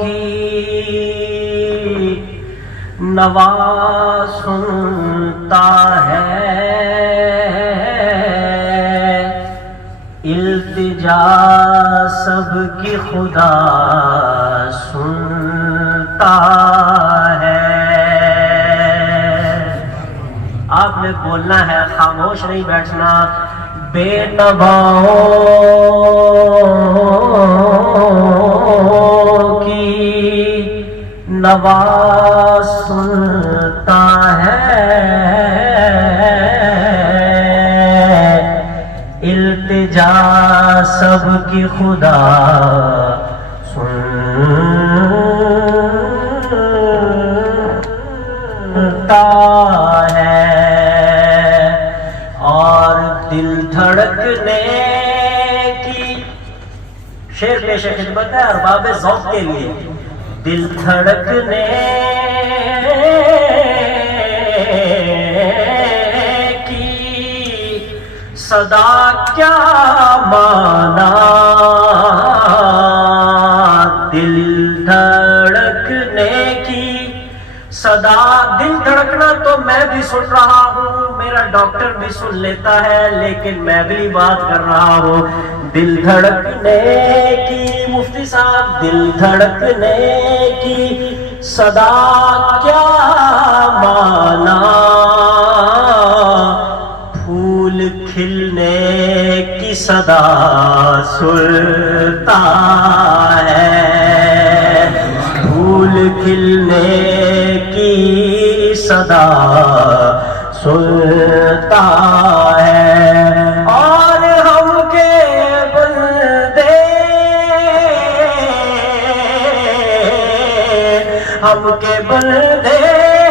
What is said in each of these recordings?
کی نوا سنتا ہے، التجا سب کی خدا سنتا ہے۔ آپ نے بولنا ہے، خاموش نہیں بیٹھنا۔ بے نواؤں کی نوا سنتا ہے، التجا سب کی خدا سنتا ہے۔ اور دل دھڑکنے کی شعر پیش خدمت ہے ارباب ذوق کے لیے۔ دل دھڑکنے کی صدا کیا مانا، دل دھڑکنے کی صدا۔ دل دھڑکنا تو میں بھی سن رہا ہوں، میرا ڈاکٹر بھی سن لیتا ہے، لیکن میں بھی بات کر رہا ہوں۔ دل دھڑکنے کی مفتی صاحب، دل دھڑکنے کی صدا کیا مانا، پھول کھلنے کی صدا سنتا ہے، پھول کھلنے کی صدا سنتا ہے۔ اور ہم کے بندے، ہم کے بندے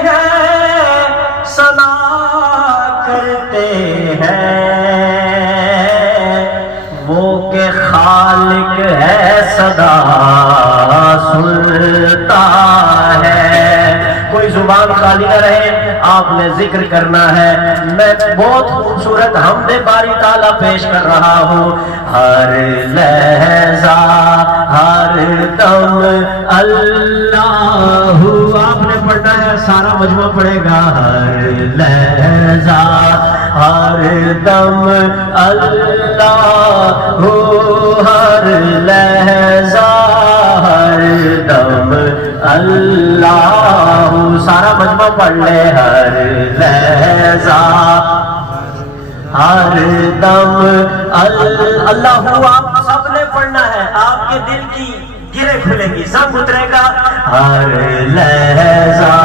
ہیں، ثنا کرتے ہیں، وہ کہ خالق ہے صدا سنتا ہے۔ کوئی زبان خالی نہ رہے، آپ نے ذکر کرنا ہے۔ میں بہت خوبصورت حمد باری تعالیٰ پیش کر رہا ہوں۔ ہر لحظہ ہر دم اللہ، آپ نے پڑھنا ہے، سارا مجموعہ پڑھے گا۔ ہر لحظہ ہر دم اللہ، ہر لحظہ ہر دم اللہ، سارا مجمع پڑھ لے۔ ہر لحظہ ہر دم اللہ، آپ سب نے پڑھنا ہے، آپ کے دل کی گرے کھلیں گی، سب اترے گا۔ ہر لحظہ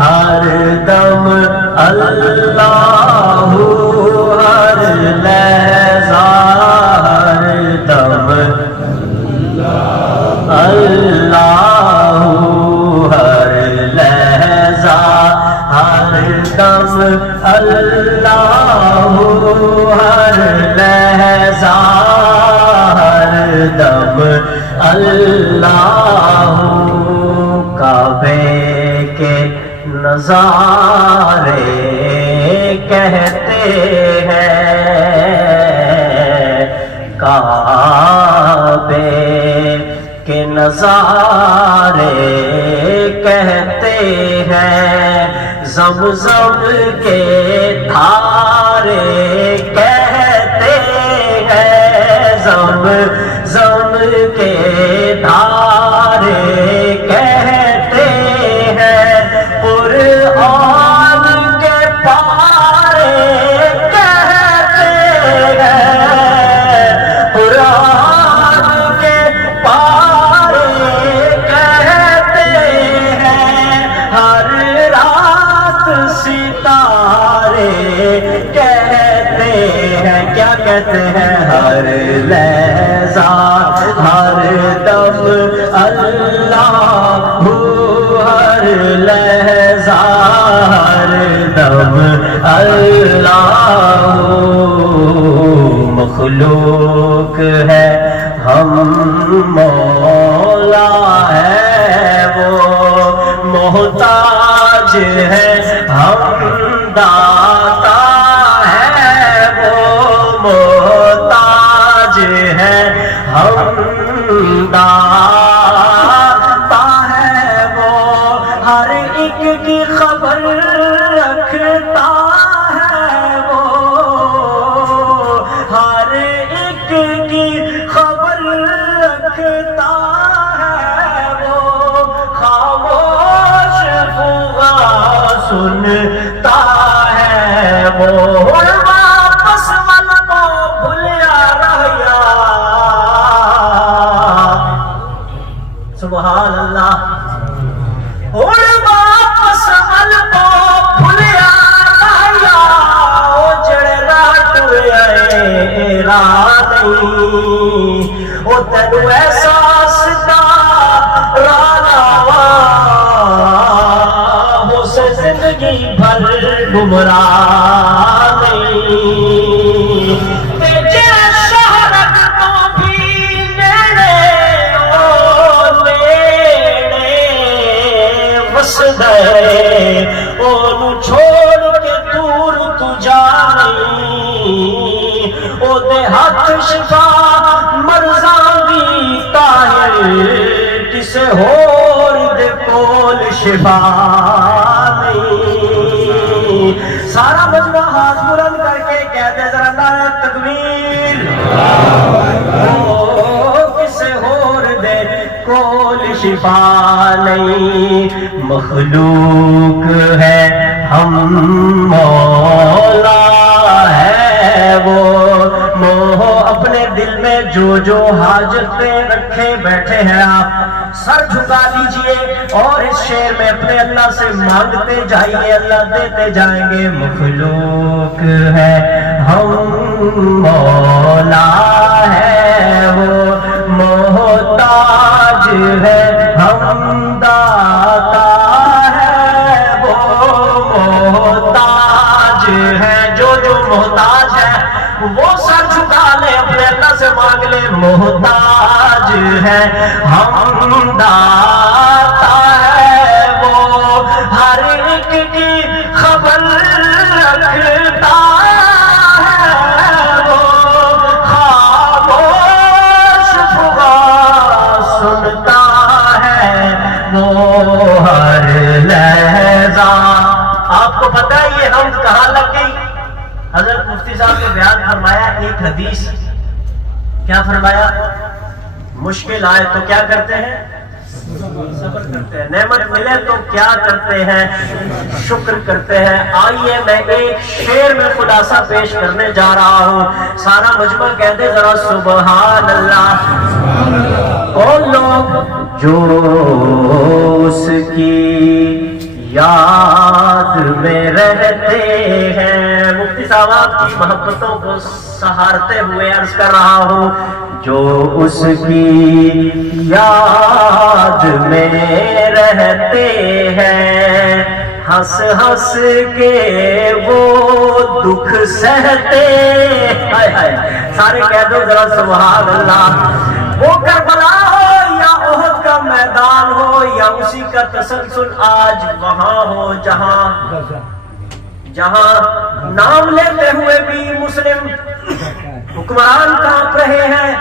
ہر دم اللہ، ہر لحظہ ہر دم اللہ، ہر لحظہ ہر دم اللہ، ہر لحظہ ہر دم اللہ۔ کعبے کے نظارے کہتے ہیں، کعبے کے نظارے کہتے ہیں، زمزم کے دھارے کہتے ہیں، زمزم کے دھارے کہتے ہیں، قرآن کے پارے کہتے ہیں، قرآن کے پارے کہتے ہیں، ہر رات ستارے کہتے ہیں۔ کیا کہتے ہیں؟ ہر لحظہ ہر دم اللہ، ہر لحظہ ہر دم اللہ۔ مخلوق ہے ہم، مولا ہے وہ، محتاج ہے ہم، داتا ہے وہ، محتاج ہے ہم، داتا ہے وہ ہر ایک کی خبر رکھتا ہے وہ ہر ایک کی خبر رکھتا ہے وہ خاموش ہوگا سنتا ہے وہ واپس من کو بھولیا رہیا سبحان اللہ اور واپس من کو بھولیا رہیا او جڑے رات ہوئے رات نہیں او تینو احساس دا رالا ہو سے زندگی بھر گمراہ نہیں تے جڑے شہرت تو بھی نیڑے او نیڑے وسدا اونوں چھوڑ کے دور تو جا نہیں او دے ہاتھ شفا مرزاں دی طاہر کسے ہور دے کول شفا نہیں سارا مجمع ہاتھ بلند کر کے کہتے ذرا نعرہ تکبیر کسے ہور دے کول شفا نہیں مخلوق ہے ہم مولا ہے وہ موہ اپنے دل میں جو حاجتیں رکھے بیٹھے ہیں آپ سر جھکا لیجئے اور اس شعر میں اپنے اللہ سے مانگتے جائیے اللہ دیتے جائیں گے مخلوق ہے ہم مولا ہے وہ محتاج ہے ہم داتا ہے وہ محتاج ہے جو محتاج ہے وہ سر جھکا لے اپنے اللہ سے مانگ لے محتاج ہے ہم داتا ہے وہ ہر ایک کی خبر رکھتا ہے وہ خاموش ہوگا سنتا ہے وہ ہر لحظہ آپ کو پتہ ہے یہ ہم کہاں لگ گئی حضرت مفتی صاحب نے بیان فرمایا ایک حدیث کیا فرمایا مشکل آئے تو کیا کرتے ہیں صبر کرتے ہیں نعمت ملے تو کیا کرتے ہیں شکر کرتے ہیں آئیے میں ایک شعر میں خلاصہ پیش کرنے جا رہا ہوں سارا مجمع کہتے ذرا سبحان اللہ کون لوگ جو اس کی یاد میں رہتے ہیں مفتی صاحب کی محبتوں کو سہارتے ہوئے عرض کر رہا ہوں جو اس کی یاد میں رہتے ہیں ہنس ہنس کے وہ دکھ سہتے سارے کہہ دو ذرا سبحان اللہ وہ کربلا ہو یا احد کا میدان ہو یا اسی کا تسلسل آج وہاں ہو جہاں نام لیتے ہوئے بھی مسلم حکمران کانپ رہے ہیں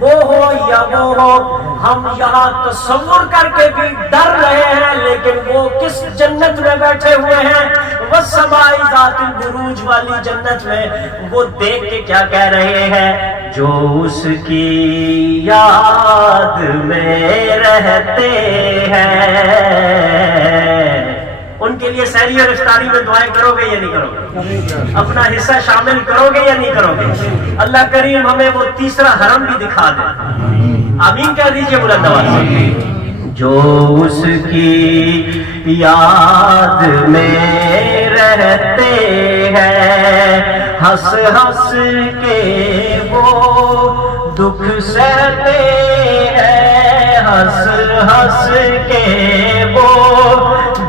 وہ ہو یا وہ ہو ہم یہاں تصور کر کے بھی ڈر رہے ہیں لیکن وہ کس جنت میں بیٹھے ہوئے ہیں والسماء ذات البروج والی جنت میں وہ دیکھ کے کیا کہہ رہے ہیں جو اس کی یاد میں رہتے ہیں ان کے لیے سحری اور افطاری میں دعائیں کرو گے یا نہیں کرو گے اپنا حصہ شامل کرو گے یا نہیں کرو گے اللہ کریم ہمیں وہ تیسرا حرم بھی دکھا دے آمین کہہ دیجئے بلند آواز سے جو اس کی یاد میں رہتے ہیں ہنس ہنس کے وہ دکھ سہتے ہیں ہنس ہنس کے وہ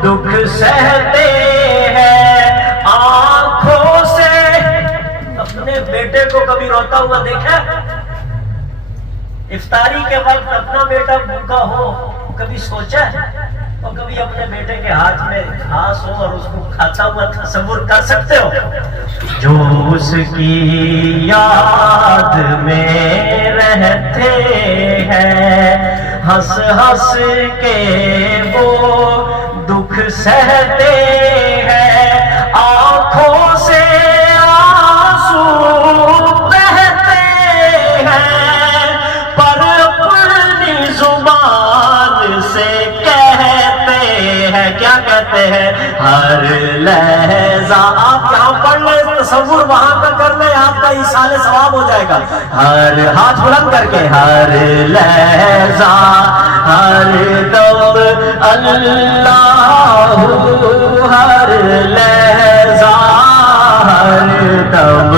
دکھ سہتے ہیں آنکھوں سے اپنے بیٹے کو کبھی روتا ہوا دیکھا افطاری کے وقت اپنا بیٹا بھوکا ہو کبھی سوچا ہے اور کبھی اپنے بیٹے کے ہاتھ میں گھاس ہو اور اس کو کھاتا ہوا تصور کر سکتے ہو؟ جو اس کی یاد میں رہتے ہیں ہنس ہنس کے وہ دکھ سہتے ہیں، آنکھوں سے آنسو بہتے ہیں، پر اپنی زبان سے کہتے ہیں، کیا کہتے ہیں؟ ہر لحظہ، آپ یہاں پڑھ لیں، تصور وہاں کا کر لیں، آپ کا ایصال ثواب ہو جائے گا۔ ہر ہاتھ بلند کر کے، ہر لحظہ ہر دم اللہ، ہر لحظہ ہر دم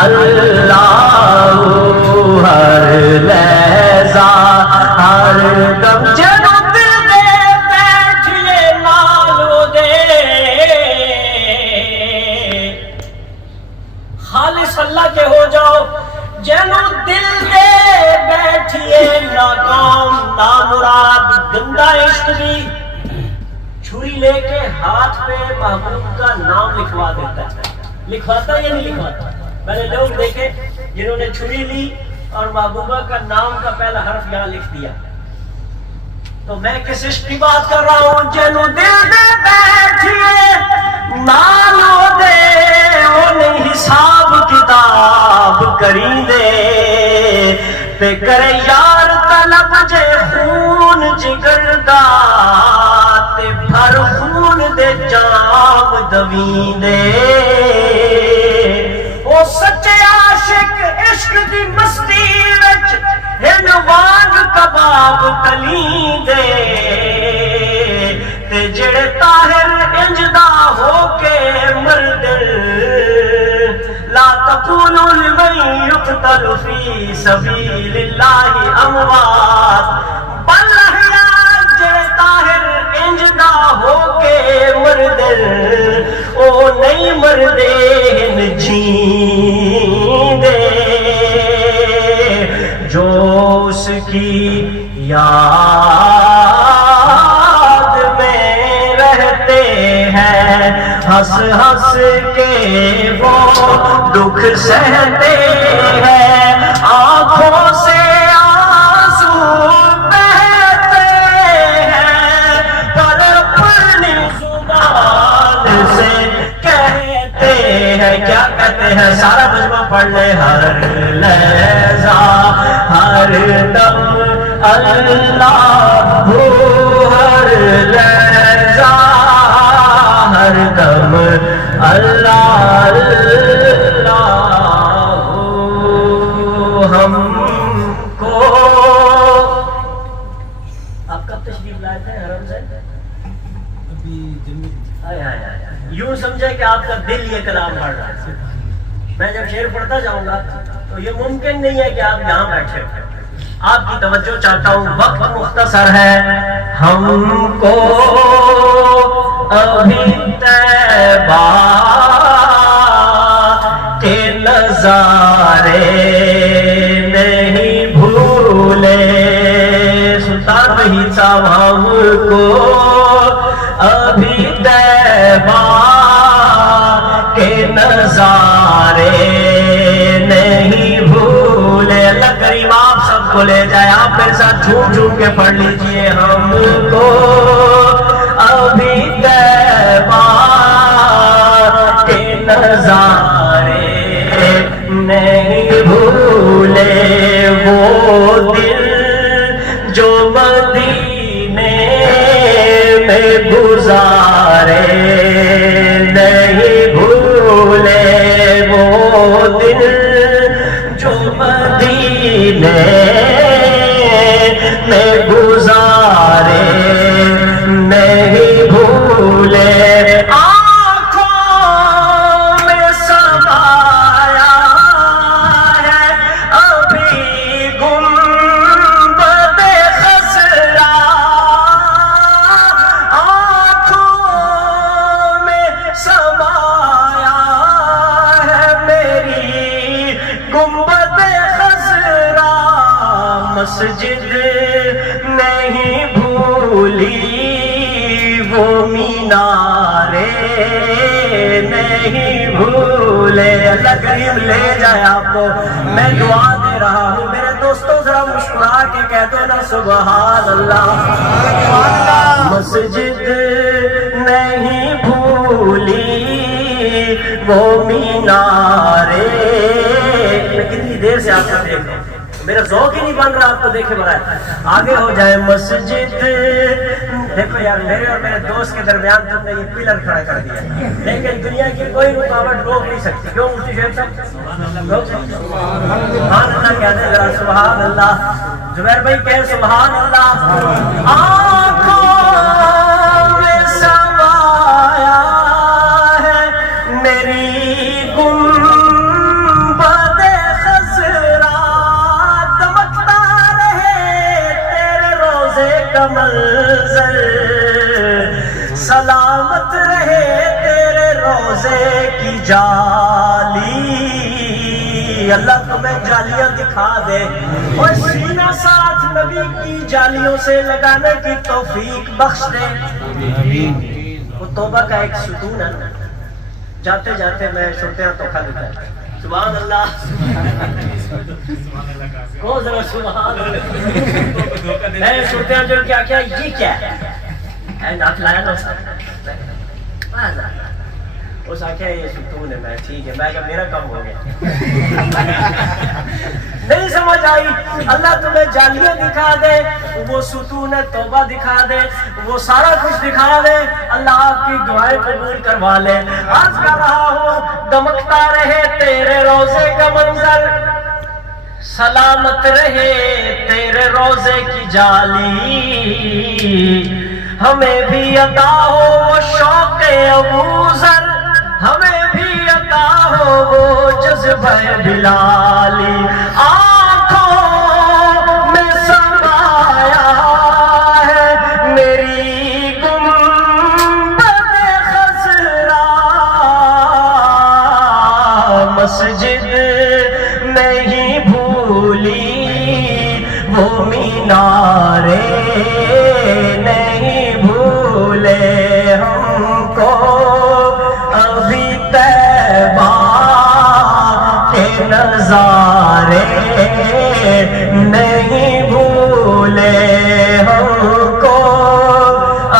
اللہ، ہر لحظہ ہر دم، جنو دل دے بیٹھئے نالو دے، خالص اللہ کے ہو جاؤ، جنو دل دے بیٹھئے ناکام نامراد گندا عشق بھی چھری لے کے ہاتھ پہ محبوب کا نام لکھوا دیتا ہے۔ لکھواتا یا نہیں لکھواتا؟ میں نے لوگ دیکھے جنہوں نے چھری لی اور محبوبہ کا نام کا پہلا حرف یہاں لکھ دیا۔ تو میں کس عشق کی بات کر رہا ہوں؟ جنو دل دے بیٹھئے نالو دے، وہ نہیں حساب کتاب کری دے، تے کرے یار طلب جے خون جگر دا، تے بھر خون دے جام دویں دے، او سچے عاشق عشق دی مستی وچ ہن وانگ کباب تلیں دے، تے جڑے طاہر انج دا ہو کے مردن، لا تقولوا لمن يقتل في سبيل الله اموات بل احیاء، جڑے طاہر انج دا ہو کے مردن، او نہیں مردے جیندے، جو اس کی یاد میں رہتے ہیں ہنس ہنس کے وہ دکھ سہتے ہیں، آنکھوں سے آنسو بہتے ہیں، پر اپنی زبان سے کہتے ہیں، کیا کہتے ہیں؟ سارا مجمع پڑھ لے، ہر لحظہ ہر دم اللہ، ہر لحظہ ہر دم اللہ، اللہ ہم کو۔ آپ کب تشریف لائے تھے حرم سے؟ یوں سمجھے کہ آپ کا دل یہ کلام پڑھ رہا ہے۔ میں جب شعر پڑھتا جاؤں گا تو یہ ممکن نہیں ہے کہ آپ یہاں بیٹھے، آپ کی توجہ چاہتا ہوں، وقت مختصر ہے، ہم کو ابھی طیبہ کے نظارے نہیں بھولے، سلطان وحید صاحب ہم کو ابھی طیبہ کے نظارے نہیں بھولے۔ اللہ کریم آپ سب کو لے جائے، آپ میرے ساتھ جھوم جھوم کے پڑھ لیجئے، ہم کو ابھی طیبہ کے نظارے نہیں بھولے، وہ دل جو مدینے میں گزارے نہیں بھولے، وہ دل جو مدینے میں گزارے نہیں بھولے، آنکھوں میں سمایا ہے ابھی گنبد خضرا، آنکھوں میں سمایا ہے میری گنبد خضرا، مسجد نہیں بھولی وہ مینارے نہیں بھولے. اللہ کریم لے جائے آپ کو. میں دعا دے رہا ہوں میرے دوستوں ذرا مسکرا کے کہہ دو نا سبحان اللہ. مسجد نہیں بھولی وہ مینارے. میں کتنی دیر سے آپ کو دیکھ رہا ہوں, میرا ذوق ہی نہیں بن رہا آپ کو دیکھے بغیر. آگے ہو جائے مسجد. دیکھو یار میرے اور میرے دوست کے درمیان تم نے یہ پلر کھڑا کر دیا, لیکن دنیا کی کوئی رکاوٹ روک نہیں سکتی. کیوں مفتی شیخ صاحب سبحان اللہ کہتے ہیں ذرا سبحان اللہ. زبیر بھائی کہیں سبحان اللہ. آنکھوں میں سمایا ہے میری گنبد خضرا, دمکتا رہے تیرے روزے کا منظر, سلامت رہے تیرے روزے کی جالی. اللہ تمہیں جالیاں دکھا دے اور سینہ ساتھ نبی کی جالیوں سے لگانے کی توفیق بخش دے. وہ توبہ کا ایک ستون ہے. جاتے جاتے میں شرطیاں تو کھا دیتا ہے. سبحان اللہ. وہ ذرا سبحان اللہ. میں شرطیاں جو کیا کیا یہ کیا ہے ناک لایا نا اس آخیا یہ ستون ہے. میں ٹھیک ہے, میں کہا میرا کام ہو گیا. نہیں سمجھ آئی. اللہ تمہیں جالیاں دکھا دے, وہ ستون توبہ دکھا دے, وہ سارا کچھ دکھا دے. اللہ آپ کی دعائیں قبول کروا لے. آج کر رہا ہوں دمکتا رہے تیرے روزے کا منظر, سلامت رہے تیرے روزے کی جالی. ہمیں بھی عطا ہو وہ شوق ابوذر, ہمیں بھی عطا ہو وہ جذبہ بلالی. آنکھوں میں سمایا ہے میری گنبد خضرا, مسجد نہیں بھولی وہ مینارے نہیں بھولے ہم کو. ابھی طیبہ کے نظارے نہیں بھولے ہم کو.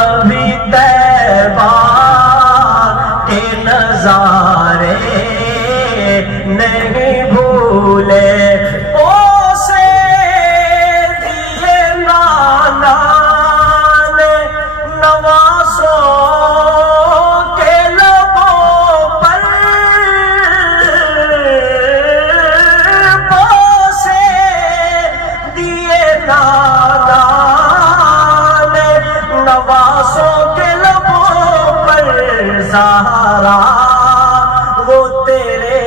ابھی طیبہ کے نظارے نہیں بھولے. وہ تیرے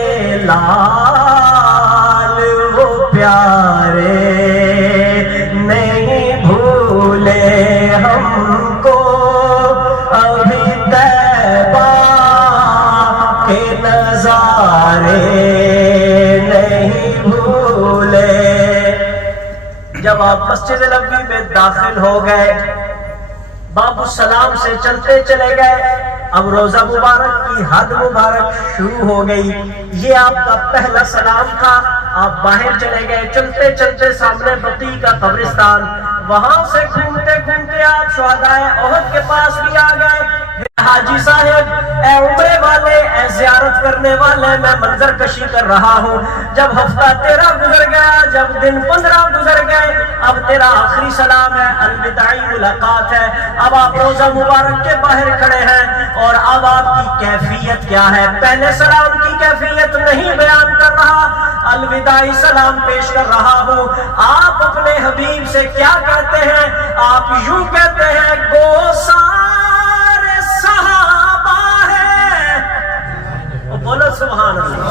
لال وہ پیارے نہیں بھولے ہم کو. ابھی طیبہ کے نظارے نہیں بھولے. جب آپ مسجد نبوی میں داخل ہو گئے, باب السلام سے چلتے چلے گئے, اب روزہ مبارک کی حد مبارک شروع ہو گئی. یہ آپ کا پہلا سلام تھا. آپ باہر چلے گئے, چلتے چلتے سامنے بقیع کا قبرستان, وہاں سے گھومتے گھومتے آپ شہدائے احد کے پاس بھی آ گئے. حاجی صاحب, اے عمرے والے, اے زیارت کرنے والے, میں منظر کشی کر رہا ہوں. جب ہفتہ 13 گزر گیا, جب دن 15 گزر گئے, اب تیرا آخری سلام ہے, الوداعی ملاقات ہے. اب آپ روزہ مبارک کے باہر کھڑے ہیں اور اب آپ کی کیفیت کیا ہے؟ پہلے سلام کی کیفیت نہیں بیان کر رہا, الوداعی سلام پیش کر رہا ہوں. آپ اپنے حبیب سے کیا کہتے ہیں؟ آپ یوں کہتے ہیں, گو سارے صحابہ ہے. بولو سبحان اللہ.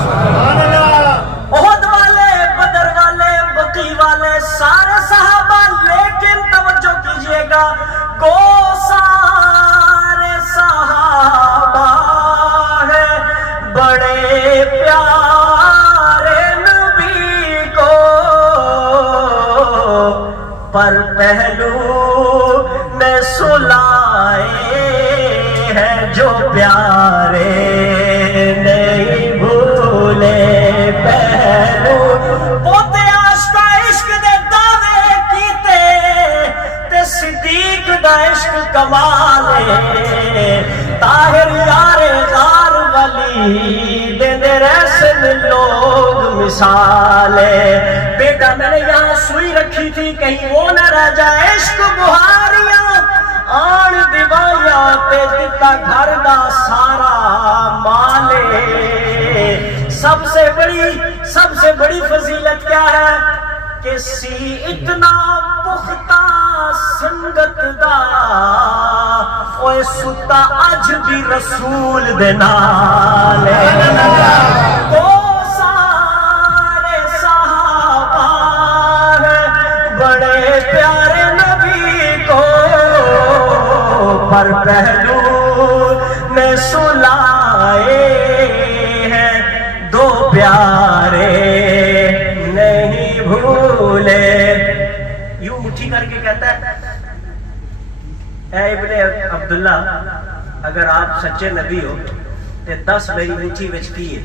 احد والے, بدر والے, بقیع والے, سارے صحابہ, لیکن توجہ کیجئے گا, گو سارے صحابہ ہے بڑے پیارے نبی کو, پر پہلو میں سلائے ہیں جو پیارے نہیں بھولے پہلو پوتے عاشق عشق دے دعوے کیتے تے صدیق دا عشق کمالے طاہر یار غار ولی دے دے رسم لوگ مثالے بیٹا میں نے یہاں سوئی رکھی تھی کہیں وہ نہ رہ جائے عشق بہاریاں آن دیوائیاں تے دتا گھر دا سارا مالے سب سے بڑی فضیلت کیا ہے کہ سی اتنا پختہ سنگت دا اوے ستا اج بھی رسول دے نالے وہ سارے صحابہ بڑے پیارے نبی کو پر پہلو میں سلائے ہیں دو پیارے نہیں بھولے یوں مٹھی کر کے کہتا ہے اے ابن عبداللہ اگر آپ سچے نبی ہو تے 10 میری مٹھی وچ کی ہے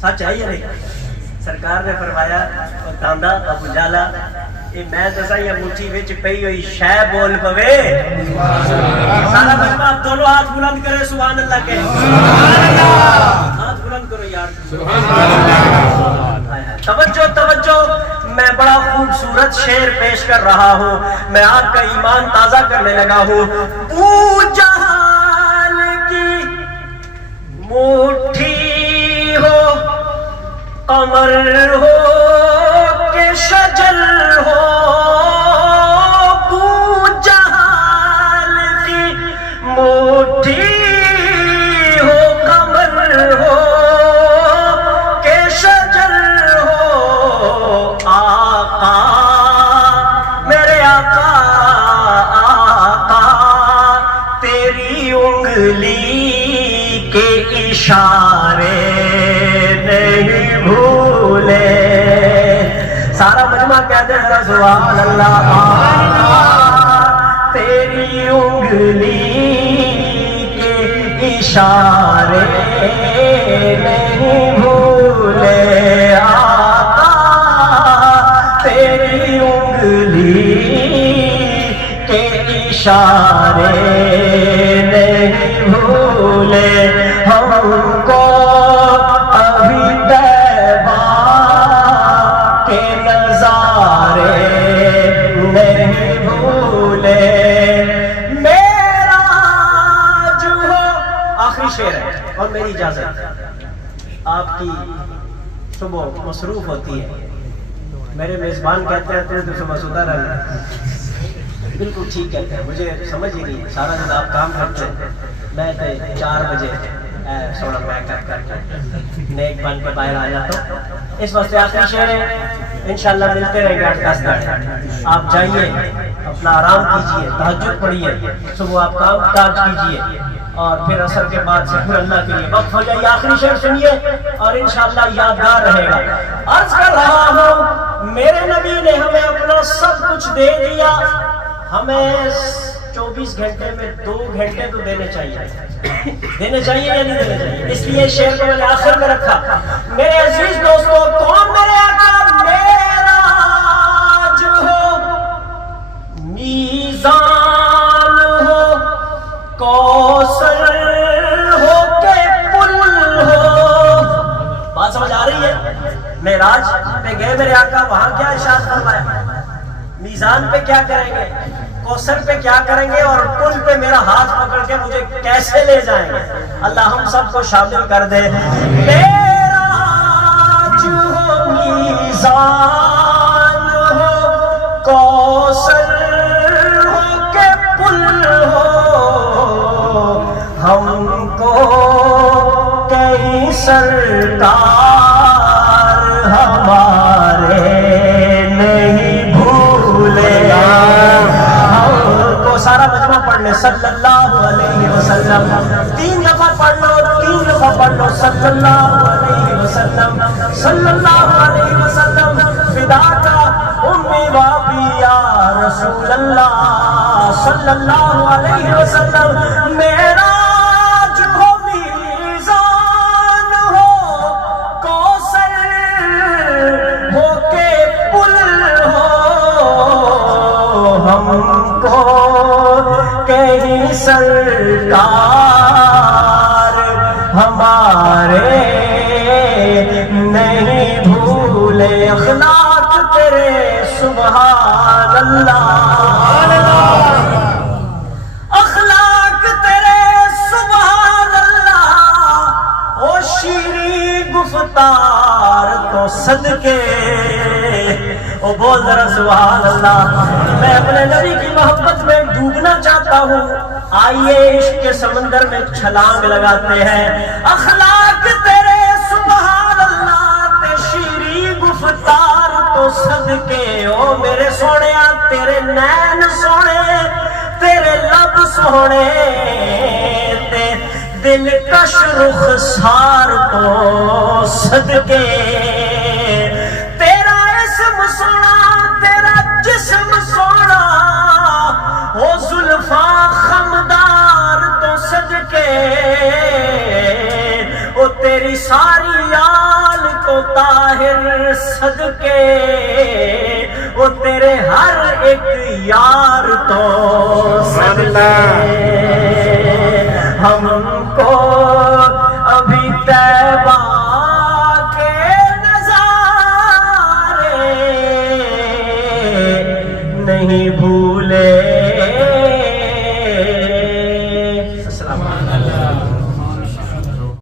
سچ ہے یا نہیں سرکار نے فرمایا تاندا ابو جالا یہ میں دسا یا مٹھی وچ پئی ہوئی شے بول پوے سارا مجمع دونوں ہاتھ بلند کرے سبحان اللہ کے ہاتھ بلند کرو یار سبحان اللہ توجہ میں بڑا خوبصورت شعر پیش کر رہا ہوں میں آپ کا ایمان تازہ کرنے لگا ہوں او جہان کی مٹھی ہو قمر ہو کہ شجر ہو او جہان کی مٹھی ہو قمر ہو کہ شجر آقا میرے آقا تیری انگلی کے اشارے نہیں بھولے سارا مجمع کہتے ہیں سبحان اللہ تیری انگلی کے اشارے نہیں بھولے تیری انگلی کے اشارے نہیں بھولے ہم کو ابھی طیبہ کے نظارے نہیں بھولے میرا جو ہو آخری شعر ہے اور میری اجازت آپ کی صبح مصروف ہوتی ہے میرے میزبان کہتے ہیں تو صبح مسودہ رہنا بالکل ٹھیک کہتے ہیں مجھے سمجھ ہی نہیں سارا دن آپ کام کرتے ہیں میں 4 بجے سوڑا میک اپ کر کے نیک بن کے باہر آ جاتا ہوں اس وقت آخری شعر ہے انشاءاللہ ملتے رہیں گے 10 دن آپ جائیے اپنا آرام کیجئے تہجد پڑھیے صبح آپ کام کاج کیجئے اور پھر عصر کے بعد سے پھر اللہ کے لیے وقت ہو جائے آخری شعر سنیے اور انشاءاللہ یادگار رہے گا عرض کر رہا ہوں میرے نبی نے ہمیں اپنا سب کچھ دے دیا ہمیں 24 گھنٹے میں 2 گھنٹے تو دینے چاہیے یا نہیں دینے چاہیے اس لیے شعر کو میں نے آخر میں رکھا میرے عزیز دوستو کون میرے آقا میرا جو ہو میزان ہو کوثر ہو کے پل ہو بات سمجھ آ رہی ہے معراج پہ گئے میرے آقا وہاں کیا ارشاد فرمایا میزان پہ کیا کریں گے کوثر پہ کیا کریں گے اور پل پہ میرا ہاتھ پکڑ کے مجھے کیسے لے جائیں گے اللہ ہم سب کو شامل کر دے میرا جو میزان ہو کوثر ہو کہ پل ہو ہم کو کئی سرکار ہمارے نہیں بھولے سارا مجمع پڑھ لے صلی اللہ علیہ وسلم 3 دفعہ پڑھ لو 3 دفعہ پڑھ لو صلی اللہ علیہ وسلم صلی اللہ علیہ وسلم فدا کا امی بابی یا رسول اللہ صلی اللہ علیہ وسلم، معراج ہو میزان ہو کوثر ہو کے پل ہو، ہم کو کہیں سرکار ہمارے نہیں بھولے، اخلاق تیرے سبحان اللہ، اخلاق تیرے سبحان اللہ، او شیریں گفتار تو صدقے، او بول ذرا سبحان اللہ۔ میں اپنے نبی کی محبت میں ڈوبنا چاہتا ہوں، آئیے عشق کے سمندر میں چھلانگ لگاتے ہیں۔ اخلاق تیرے سبحان اللہ تے شیریں گفتار تو صدقے، او میرے سونیا تیرے نین سونے، تیرے لب سونے تے دل کش رخسار تو صدقے، تیرا اسم سونا تیرا جسم سونا، او زلفاں خمدار تو صدقے، او تیری ساری آل کو طاہر صدقے، او تیرے ہر ایک یار تو صدقے، ہم کو ابھی طیبہ کے نظارے نہیں بھول